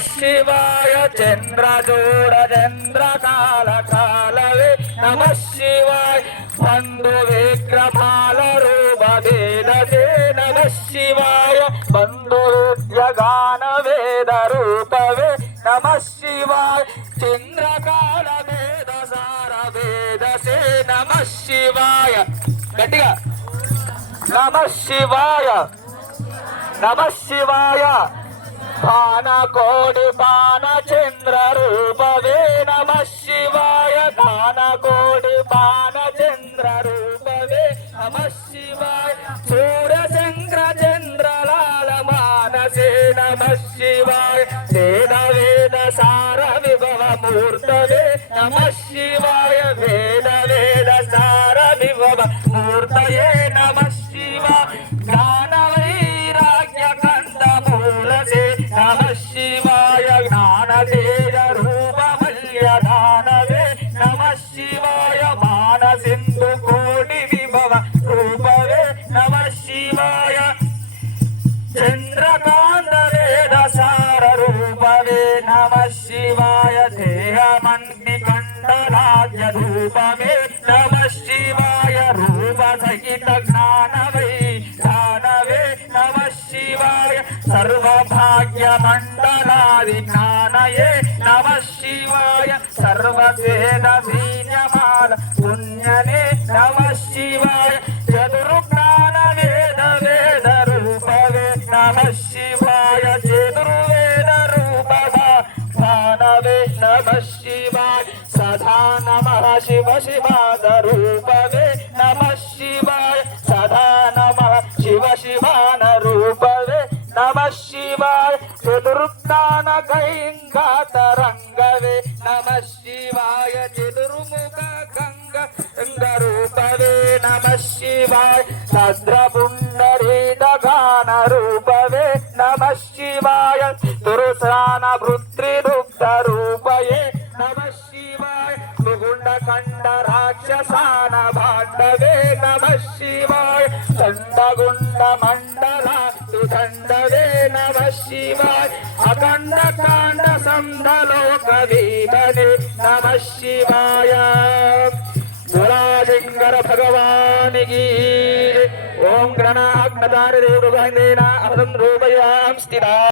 शिवाय चंद्रचूड़ चंद्रकाल कालवे नमः शिवाय बंधु विक्रमाल रूप वेदसे नमः शिवाय बंधु विद्यगान वेद रूपवे नमः शिवाय चंद्रकाल वेद सार वेदसे नमः शिवाय गट्टिगा नमः शिवाय नमः शिवाय पान कोटि पान चंद्र रूपवे नमः शिवाय पान कोटि पान चंद्र रूपवे नमः शिवाय सूर्य चंद्र चंद्र लाल मानसे नमः शिवाय वेद वेद सार विभव मूर्तवे नमः शिवाय वेद वेद सार विभव मूर्तये नमः शिवाय ज्ञान वैराग्य कंद मूलसे नमः शिवाय ज्ञान तेज रूप मल्य दानवे नमः शिवाय मान सिंधु कोटि विभव रूपवे नमः शिवाय चंद्रकांत वेद सार रूपवे नमः शिवाय देहमग्निकंडलाद्य धूपवे नमः शिवाय रूप सहित ज्ञानवे दानवे नमः शिवाय सर्वभाग्य मंडलादि ज्ञानये नमः शिवाय सर्ववेद वीर्यमाल पुण्यने नमः शिवाय चतुर्ज्ञान वेद वेद रूपवे नमः शिवाय चतुर्वेद रूपवा भानवे नमः शिवाय सदा नमः शिव शिवाद रूपवे नमः शिवाय सदा नमः शिव शिवान रूपवे नमः शिवाय चतुर्ज्ञान गंगातरंगवे नमः शिवाय चतुर्मुख गंगा रूपवे नमः शिवाय भद्रपुंडरीकगान रूपवे नमः शिवाय दुर्सान भृत्रिदुग्ध रूपये नमः शिवाय मुकुंडखंड राक्षसान भांडवे नमः शिवाय चंडगुंड मंडला सुदंडवे नमः शिवाय अखंड कांड संधलोक दीपने नमः शिवाय शंकर भगवान की ओम गणाग्नदान देव रूपयां स्थिता।